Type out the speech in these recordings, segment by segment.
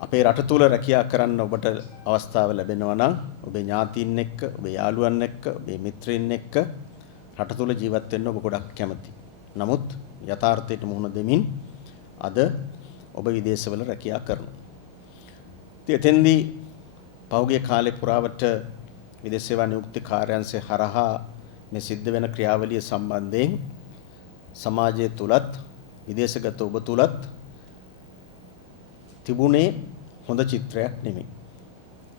අපේ රට තුල රැකියා කරන්න ඔබට අවස්ථාව ලැබෙනවා නම් ඔබේ ඥාතීන් එක්ක, ඔබේ යාළුවන් එක්ක, ඔබේ මිත්‍රයින් එක්ක රට තුල ජීවත් වෙන්න ඔබ ගොඩක් කැමතියි. නමුත් යථාර්ථයට මුහුණ දෙමින් අද ඔබ විදේශවල රැකියා කරනවා. ඉතින් එතෙන්දී පහුගිය කාලේ පුරාවට විදේශ සේවා නියුක්ති කාර්යාංශය හරහා මේ සිද්ධ වෙන ක්‍රියාවලිය සම්බන්ධයෙන් සමාජය තුලත් විදේශගත ඔබ තුලත් තිබුණේ හොඳ චිත්‍රයක් නෙමෙයි.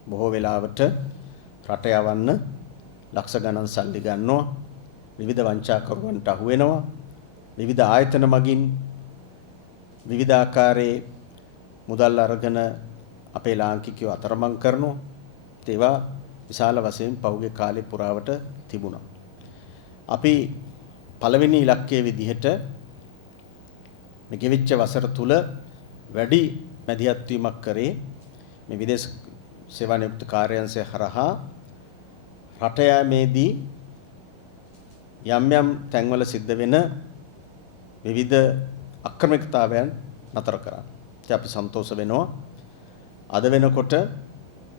බොහෝ වෙලාවට රට යවන්න ලක්ෂ ගණන් සල්ලි ගන්නවා, විවිධ වංචාකරුවන්ට අහු වෙනවා, විවිධ ආයතන මගින් විවිධ ආකාරයේ මුදල් අරගෙන අපේ ලාංකිකයෝ අතරමං කරනවා. ඒවා විශාල වශයෙන් පහුගිය කාලේ පුරාවට තිබුණා. අපි පළවෙනි ඉලක්කයේ විදිහට මේ ගෙවිච්ච වසර තුල වැඩි මැදිහත් වීමක් කරේ මේ විදේශ සේවා නියුක්ති කාර්යාංශය හරහා රට යෑමේදී යම් යම් තැන්වල සිද්ධ වෙන විවිධ අක්‍රමිකතාවයන් නතර කරා. ඉතින් අපි සන්තෝෂ වෙනවා. අද වෙනකොට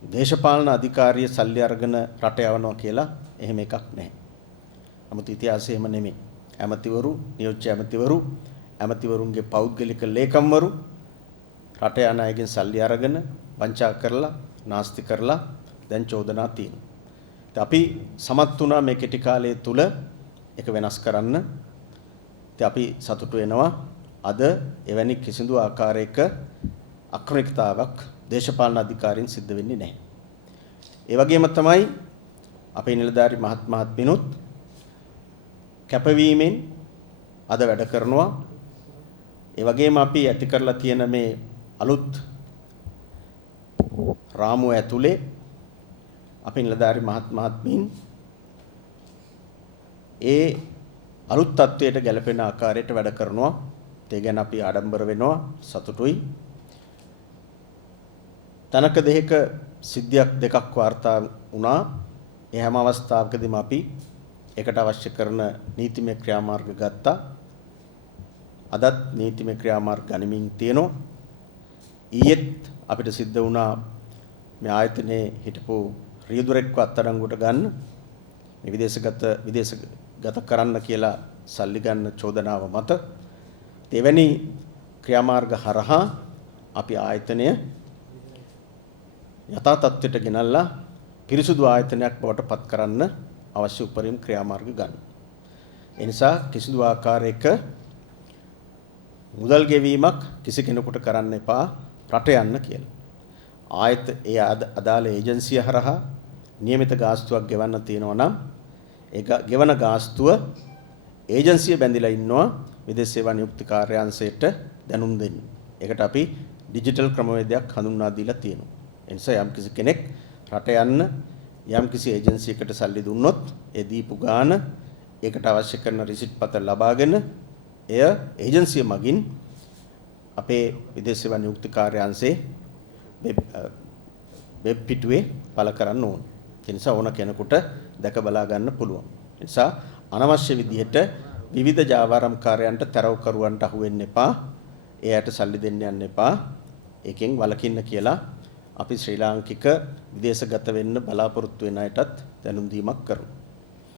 දේශපාලන අධිකාරිය සල්ලි අරගෙන රට යවනවා කියලා එහෙම එකක් නැහැ. නමුත් ඉතිහාසය එහෙම නෙමෙයි. ඇමතිවරු, නියෝජ්‍ය ඇමතිවරු, ඇමතිවරුන්ගේ පෞද්ගලික ලේකම්වරු රට යන අයගෙන් සල්ලි අරගෙන වංචා කරලා, නාස්ති කරලා දැන් චෝදනා තියෙනවා. ඉතින් අපි සමත් වුණා මේ කෙටි කාලය තුල ඒක වෙනස් කරන්න. ඉතින් අපි සතුටු වෙනවා. අද එවැනි කිසිදු ආකාරයක අක්‍රමිකතාවක් දේශපාලන අධිකාරීන් සිද්ධ වෙන්නේ නැහැ. ඒ වගේම තමයි අපේ නිලධාරි මහත්මිනුත් කැපවීමෙන් අද වැඩ කරනවා. ඒ වගේම අපි ඇති කරලා තියෙන මේ අලුත් රාමුව ඇතුලේ අපේ නිලධාරි මහත්මීන් ඒ අලුත් තත්වයට ගැලපෙන ආකාරයට වැඩ කරනවා. ඒ ගැන අපි ආඩම්බර වෙනවා, සතුටුයි. තනක දෙක සිද්ධියක් දෙකක් වාර්තා වුණා. ඒ හැම අවස්ථාවකදීම අපි ඒකට අවශ්‍ය කරන නීතිමය ක්‍රියාමාර්ග ගත්තා. අදත් නීතිමය ක්‍රියාමාර්ග ගනිමින් තියෙනවා. ඊයේත් අපිට සිද්ධ වුණා මේ ආයතනයේ හිටපු රියදුරෙක්ව අත්අඩංගුවට ගන්න. මේ විදේශගත කරන්න කියලා සල්ලි ගන්න චෝදනාව මත. එවැනි ක්‍රියාමාර්ග හරහා අපි ආයතනය යථා තත්ත්වයට ගෙනල්ලා පිරිසුදු ආයතනයක් බවට පත් කරන්න අවශ්‍ය උපරිම ක්‍රියාමාර්ග ගන්න. ඒ නිසා කිසිදු ආකාරයක මුදල් ගෙවීමක් කිසි කෙනෙකුට කරන්න එපා රට යන්න කියලා. ඒ අදාළ ඒජන්සිය හරහා නියමිත ගාස්තුවක් ගෙවන්න තියෙනවා නම් ඒ ගෙවන ගාස්තුව ඒජන්සිය බැඳිලා ඉන්නවා විදේශ සේවා නියුක්ති කාර්යාංශයට දැනුම් දෙන්න. ඒකට අපි ඩිජිටල් ක්‍රමවේදයක් හඳුන්වා දීලා තියෙනවා. ඒ නිසා යම්කිසි කෙනෙක් රට යන්න යම්කිසි ඒජන්සියකට සල්ලි දුන්නොත් ඒ දීපු ගාන ඒකට අවශ්‍ය කරන රිසිට් පත්‍ර ලබාගෙන එය ඒජන්සිය මගින් අපේ විදේශ සේවා නියුක්ති කාර්යාංශයේ වෙබ් පිටුවේ පළ කරන්න ඕන. ඒ නිසා ඕන කෙනෙකුට දැක බලා ගන්න පුළුවන්. ඒ නිසා අනවශ්‍ය විදිහට විවිධ ජාවාරම්කාරයන්ට තරවකරුවන්ට අහු වෙන්න එපා. එයාට සල්ලි දෙන්න යන්න එපා. ඒකෙන් වළකින්න කියලා අපි ශ්‍රී ලාංකික විදේශගත වෙන්න බලාපොරොත්තු වෙන අයටත් දැනුම් දීමක් කරනවා.